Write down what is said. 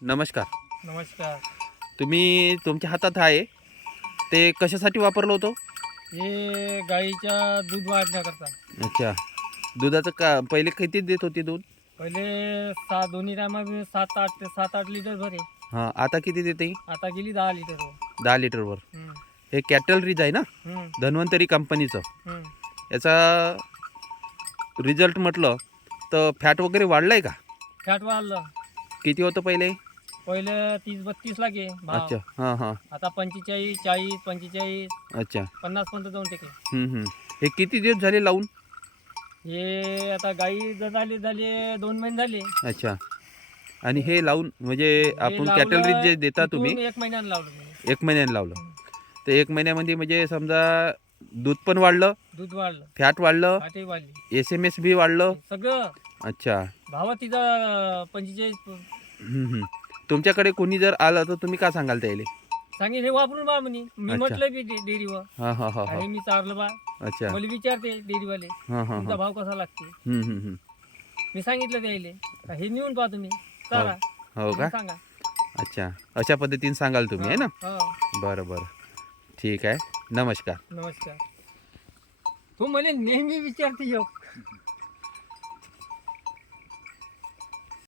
नमस्कार. नमस्कार. तुम्ही तुमच्या हातात आहे ते कशासाठी वापरलं होतं? हे गाईच्या दूध वाढण्याकरता. अच्छा. दुधाचं का पहिले किती देत होती दूध? पहिले दोन्ही टायमा 7-8 लिटर भरे. हां, आता किती देते? आता गेली 10 लिटर हो. 10 लिटरवर. हम्म, हे कॅटल रिज आहे ना, हम्म, धन्वंतरी कंपनीचं. हम्म. याचा रिझल्ट म्हटलं तर फॅट वगैरे वाढलाय का? फॅट वाढलं. किती होतं पहिले? पहिले 30-32 लागे भाव. अच्छा. हां, हां. आता 45, 40, 45, अच्छा. 50 पर्यंत जाऊन टेकले. हे किती दिवस झाले लावून? हे आता गाई झाले 2 महिने झाले. अच्छा. आणि हे लावून म्हणजे हे आपण कॅटल रिज लावलं जे देता तुम्ही, इथून 1 महिन्यानं लावलं मी. 1 महिन्याने लावलं. हम्म. तर 1 महिन्यामध्ये म्हणजे समजा दूध पण वाढलं, दूध वाढलं, फॅट वाढलं, फाटे वाढली, SMS बी वाढलं. सगळं. अच्छा. भावा तिचा 45. तुमच्याकडे कोणी जर आलं तर तुम्ही काय सांगाल त्याला? सांगेन हे वापरून बा म्हणे. मी अच्छा. म्हटलं बी डेअरीवर. हां, हां, हां, हां. आणि मी चारलं बा. अच्छा. मला विचारते डेअरीवाले, हां, हां, तुमचा हां. भाव कसा लागते. हं, हं, हं. मी सांगितलं त्याले का हे नेऊन पहा तुम्ही हो. चारा हो मग का? सांगा. अच्छा. अशा पद्धतीने सांगाल तुम्ही, आहे ना? हो. बरं, बरं. ठीक आहे. नमस्कार. नमस्कार. तू मला नेहमी विचारते योग.